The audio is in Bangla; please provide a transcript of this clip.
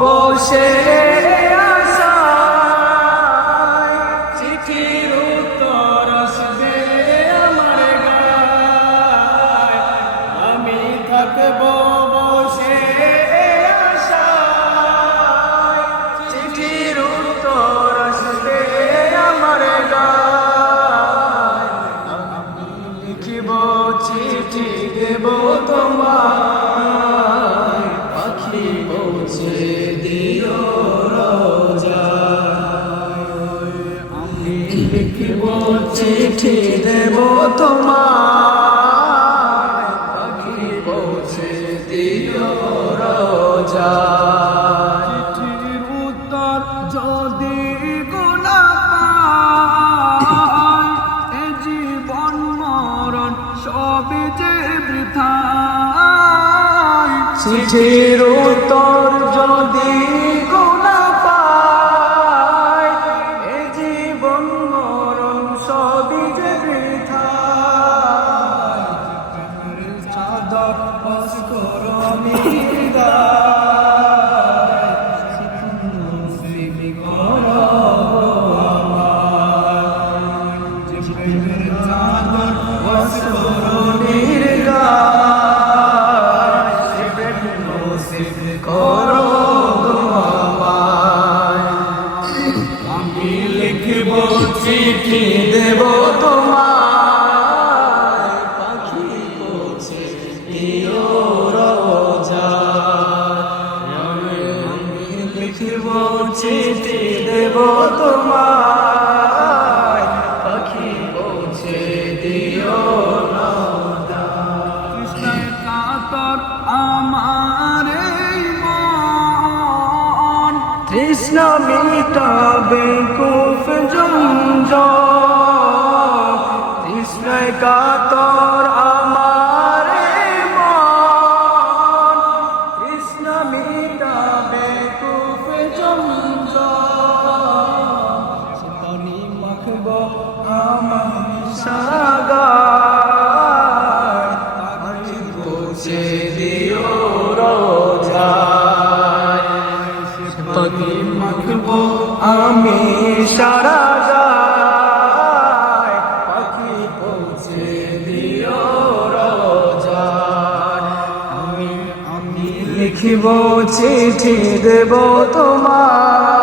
বসে আশায় চিঠির উত্তর আসবে আমার গায়, আমি থাকব বসে আশায় চিঠির উত্তর আসবে আমার গায়, আমি লিখিব চিঠি দেব তোমায়, পাখি পৌঁছে দিও রোজায়। আমি লিখিব চিঠি দেব তোমায়, পাখি পৌঁছে দিও রোজায়। চিঠির উত্তর যদি গোনা পায়, এ জীবন মরণ সবই যে বৃথা। চিঠির উত্তর যদি গোনা পায়, এ জীবন মরণ সবই যে বৃথা। চাদর বস্ত্রমী করো আমায়, আমি লিখব চিঠি দেব তোমায়, পাখি পৌঁছে দিও রোজায়। আমি লিখব চিঠি দেব তোমায়, পাখি পৌঁছে দিও রোজায়। কৃষ্ণের কাতর আমার তৃষ্ণ মিটাবে কুফ জঞ্জাল, তৃষ্ণায় কাতর আমার মন, তৃষ্ণ মিটাবে কুফ জঞ্জাল। পানি মাখব আমার সাগায়, পাখি পৌঁছে দিও রোজায়। পাখি মাখব আমি সারা গায়, পাখি পৌঁছে দিও রোজায়। আমি লিখিব চিঠি দেব তোমায়,